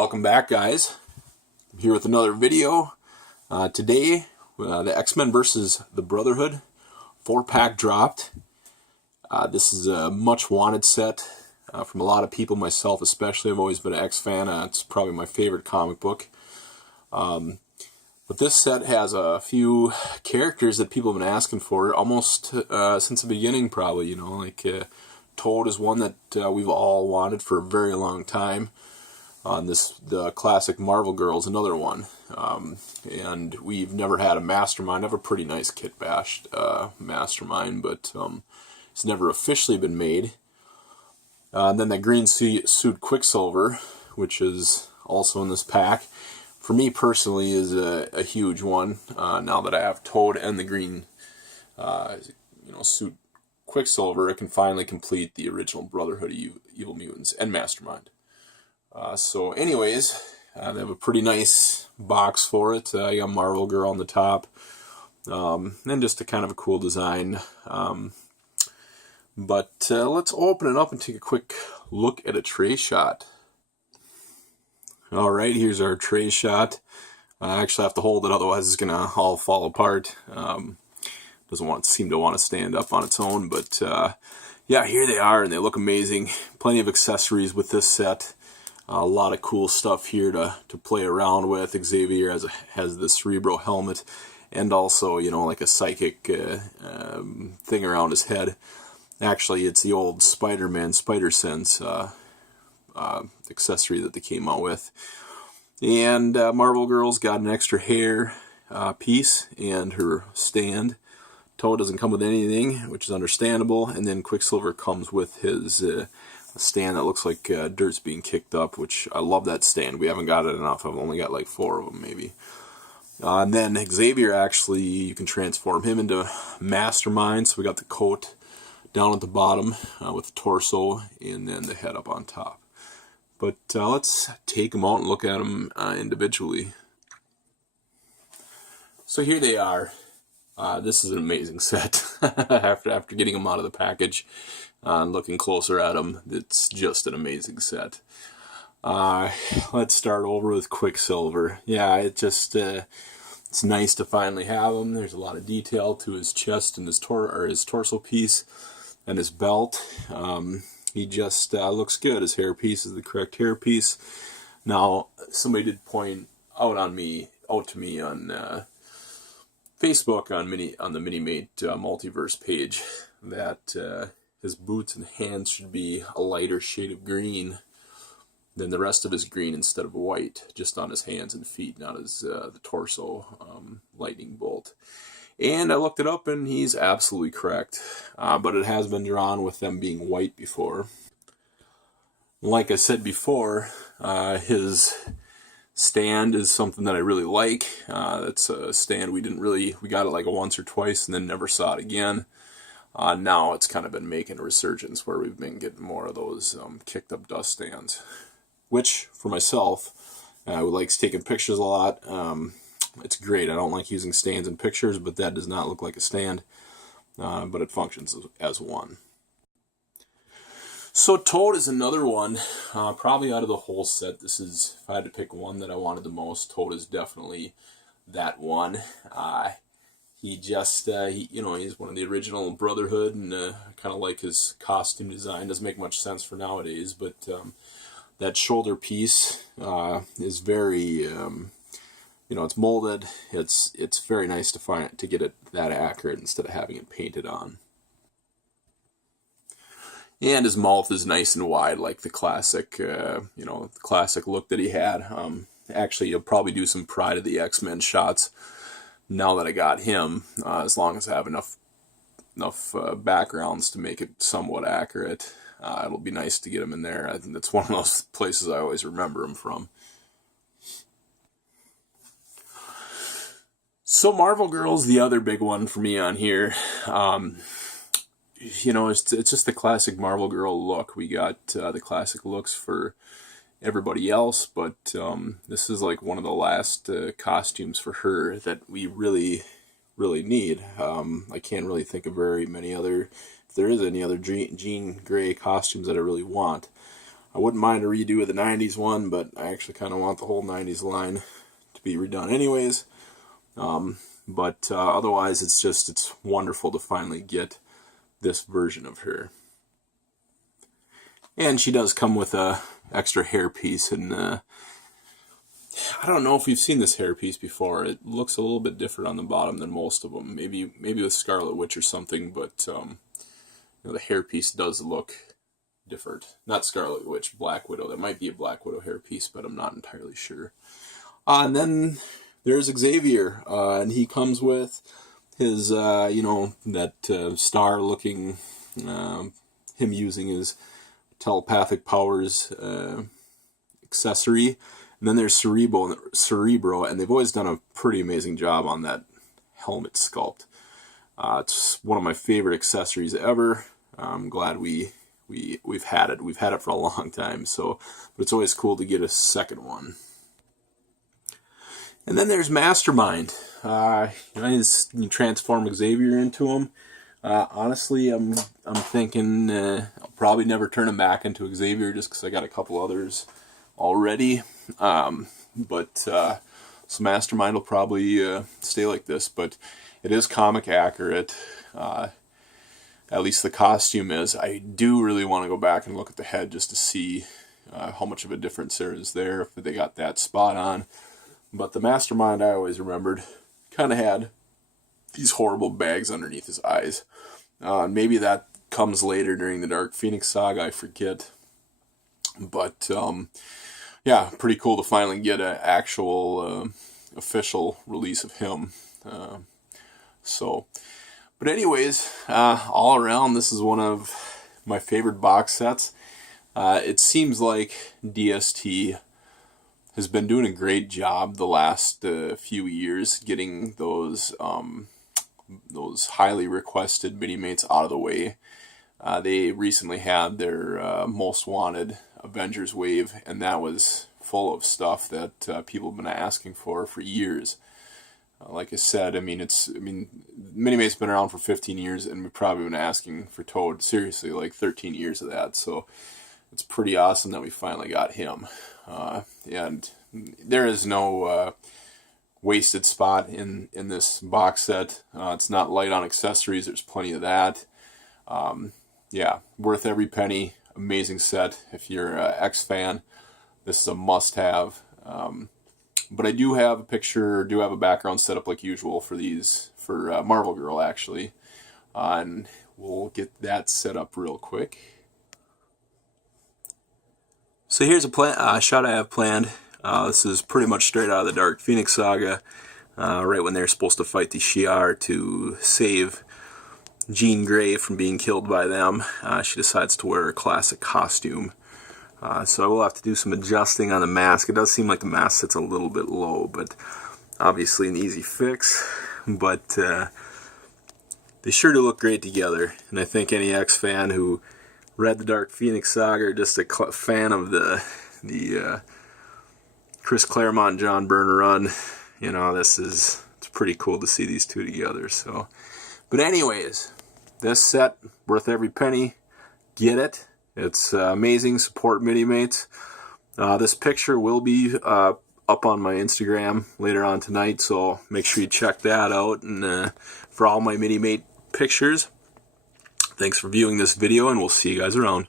Welcome back, guys. I'm here with another video. Today, the X-Men versus the Brotherhood 4-pack dropped. This is a much wanted set from a lot of people, myself especially. I've always been an X fan. It's probably my favorite comic book. But this set has a few characters that people have been asking for almost since the beginning, probably. You know, like Toad is one that we've all wanted for a very long time. The classic Marvel Girl is another one. And we've never had a Mastermind. I have a pretty nice kit bashed Mastermind, but it's never officially been made. And then that green suit Quicksilver, which is also in this pack, for me personally is a huge one. Now that I have Toad and the green suit Quicksilver, I can finally complete the original Brotherhood of Evil Mutants and Mastermind. So anyways, they have a pretty nice box for it. I got Marvel Girl on the top, and just a kind of a cool design. But let's open it up and take a quick look at a tray shot. Alright, here's our tray shot. I actually have to hold it, otherwise it's going to all fall apart. Doesn't seem to want to stand up on its own, but yeah, here they are, and they look amazing. Plenty of accessories with this set. A lot of cool stuff here to play around with. Xavier has the Cerebro helmet, and also, you know, like a psychic thing around his head. Actually, it's the old Spider-Man Spider Sense accessory that they came out with. And Marvel Girl's got an extra hair piece and her stand. Toad doesn't come with anything, which is understandable. And then Quicksilver comes with his stand that looks like dirt's being kicked up, which I love that stand. We haven't got it enough. I've only got like 4 of them, maybe. And then Xavier, actually, you can transform him into Mastermind. So we got the coat down at the bottom with the torso, and then the head up on top. But let's take them out and look at them individually. So here they are. This is an amazing set. after getting them out of the package and looking closer at them, it's just an amazing set. Let's start over with Quicksilver. Yeah, it's nice to finally have him. There's a lot of detail to his chest and his torso piece and his belt. He just looks good. His hairpiece is the correct hairpiece. Now, somebody did point out to me on Facebook on the Minimate multiverse page that his boots and hands should be a lighter shade of green than the rest of his green instead of white, just on his hands and feet, not his the torso lightning bolt. And I looked it up, and he's absolutely correct. But it has been drawn with them being white before. Like I said before, his stand is something that I really like. That's a stand we got it like once or twice and then never saw it again. Now it's kind of been making a resurgence where we've been getting more of those kicked up dust stands. Which, for myself, who likes taking pictures a lot, it's great. I don't like using stands in pictures, but that does not look like a stand. But it functions as one. So Toad is another one, probably out of the whole set. If I had to pick one that I wanted the most, Toad is definitely that one. He's one of the original Brotherhood, and kind of like his costume design. Doesn't make much sense for nowadays, but that shoulder piece is very, it's molded. It's very nice to get it that accurate instead of having it painted on. And his mouth is nice and wide, like the classic, classic look that he had. Actually, you'll probably do some Pride of the X-Men shots now that I got him, as long as I have enough backgrounds to make it somewhat accurate. It'll be nice to get him in there. I think that's one of those places I always remember him from. So Marvel Girl's the other big one for me on here. It's just the classic Marvel Girl look. We got the classic looks for everybody else, but this is like one of the last costumes for her that we really, really need. I can't really think of very many other, if there is any other Jean Grey costumes that I really want. I wouldn't mind a redo of the 90s one, but I actually kind of want the whole 90s line to be redone anyways. But otherwise, it's wonderful to finally get this version of her. And she does come with a extra hairpiece, and I don't know if we've seen this hairpiece before. It looks a little bit different on the bottom than most of them. Maybe with Scarlet Witch or something, but you know, the hairpiece does look different. Not Scarlet Witch, Black Widow. That might be a Black Widow hairpiece, but I'm not entirely sure. And then there's Xavier, and he comes with his, you know, that star-looking, him using his telepathic powers accessory. And then there's Cerebro, and they've always done a pretty amazing job on that helmet sculpt. It's one of my favorite accessories ever. I'm glad we've had it. We've had it for a long time, so but it's always cool to get a second one. And then there's Mastermind. You transform Xavier into him. Honestly, I'm thinking I'll probably never turn him back into Xavier just because I got a couple others already. So Mastermind will probably stay like this, but it is comic accurate. At least the costume is. I do really want to go back and look at the head just to see how much of a difference there is there, if they got that spot on. But the Mastermind I always remembered kind of had these horrible bags underneath his eyes. Maybe that comes later during the Dark Phoenix saga, I forget. But yeah, pretty cool to finally get an actual official release of him. But anyways, all around, this is one of my favorite box sets. It seems like DST has been doing a great job the last few years getting those highly requested Minimates out of the way. They recently had their Most Wanted Avengers wave, and that was full of stuff that people have been asking for years. Like I said, Minimate's been around for 15 years, and we've probably been asking for Toad, seriously, like 13 years of that. So it's pretty awesome that we finally got him. And there is no wasted spot in this box set. It's not light on accessories. There's plenty of that. Yeah, worth every penny. Amazing set. If you're an X fan, this is a must-have. But I do have a background set up like usual for these, for Marvel Girl actually. And we'll get that set up real quick. So here's a shot I have planned. This is pretty much straight out of the Dark Phoenix saga. Right when they're supposed to fight the Shi'ar to save Jean Grey from being killed by them, she decides to wear her classic costume. So I will have to do some adjusting on the mask. It does seem like the mask sits a little bit low, but obviously an easy fix. But they sure do look great together. And I think any X fan who read the Dark Phoenix saga or just a fan of the Chris Claremont, John Byrne run, you know, it's pretty cool to see these two together. So, but anyways, this set worth every penny. Get it. It's amazing. Support Minimates. This picture will be up on my Instagram later on tonight, so make sure you check that out. And for all my Minimate pictures, thanks for viewing this video, and we'll see you guys around.